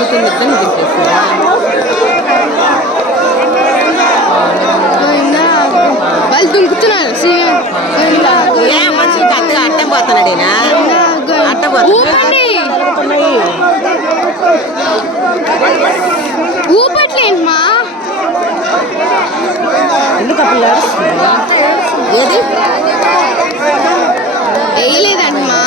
కూతురు ఇద్దరిని దింపేసిందా? వాళ్ళు దుంకుతున్నారు మనుషులకి అట్టగా అట్టం పోతున్నాడేనా? అట్ట ఊపట్లేమ్మా ఎందుకు అప్పుడు ఏది వేయలేదమ్మా.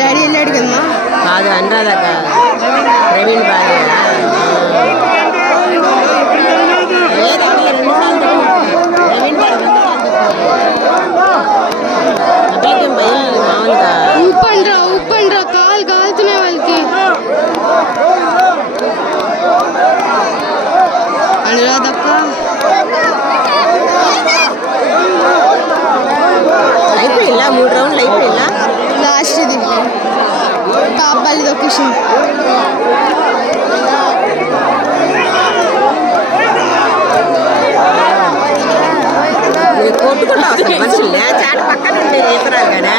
డాడీ వెళ్ళాడు కదమ్మా. కాదు అనురాధ ప్రవీణ్ భార్య. ఊపండ్రా ఊపండ్రా కాలు కాలుతున్నాయి వాళ్ళకి. అనురాధక్క అయిపోయిందా? 3 రౌండ్లు అయిపోయిందా? లాస్ట్ ఇది పాపాలి లొకేషన్. కొట్టుకుంటా వస్తాను మనుషుల్ని చాట పక్కన ఉంటే చేస్తున్నారు కదా.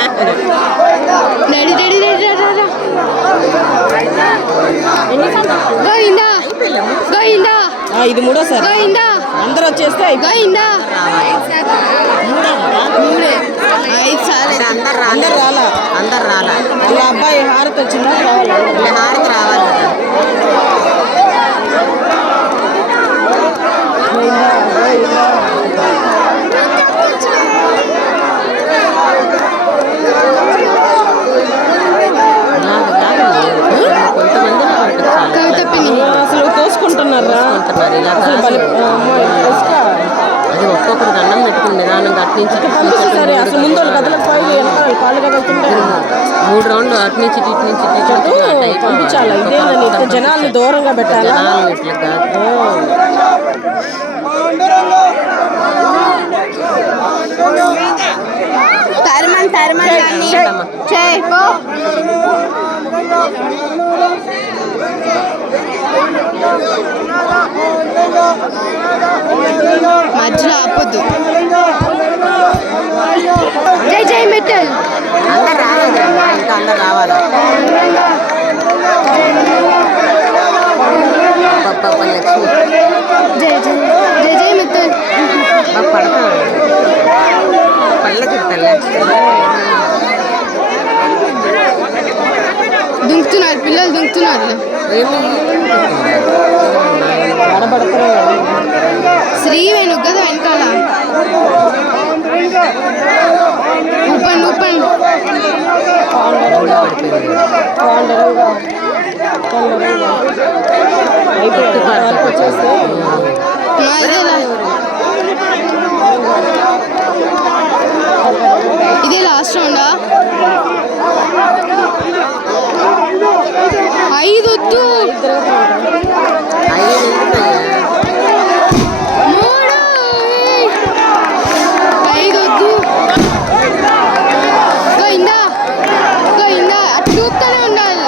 Daddy daddy daddy Govinda Govinda. ఇది 3ఓసారి గోయిందా. అందరూ వచ్చేస్తే గోయిందా. 3 5 సార్లు అందరు రాలా. అందరు రాలా. వాళ్ళ అబ్బాయి హారతి వచ్చిందా? హారతి రావాలి కదా. అసలు తోసుకుంటున్నారు అది ఒక్కొక్కరు దండం పెట్టుకుని నిదానంగా అట్నుంచి సరే అసలు ముందు వాళ్ళు కదలకపోయి కాళ్ళు కదులుతుంటారు. 3 రౌండ్లు అట్నుంచి ఇట్నుంచి పంపించాలి. ఇదేనని జనాల్ని దూరంగా పెట్టాలి. జనాలు ఇట్లా కాదు. మధ్యలో ఆపొద్దు. జై జై మెటల్. అందరు రాలేదు ఇంకా అందరు రావాలి. లక్ష్మి జై జై జై జై మెటల్. పడతా పళ్ళ చుట్టాలే దుంకుతున్నారు పిల్లలు దుంకుతున్నారు. శ్రీవేణు కదా వెనకాల. ఊపండి ఊపండి. ఇదే లాస్ట్ రౌండా? 5 వద్దు. 5 వద్దు. గోయిందా గోయిందా. అటు చూపుతూనే ఉండాలి.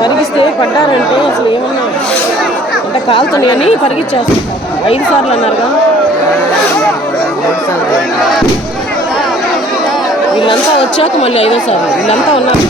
పరిగిస్తే పడ్డారంటే అసలు ఏమన్నా అంటే కాలుతున్నాయని పరిగించేస్తారు. 5 సార్లు అన్నారుగా. వీళ్ళంతా వచ్చాక మళ్ళీ 5వ సార్లు వీళ్ళంతా ఉన్నారు.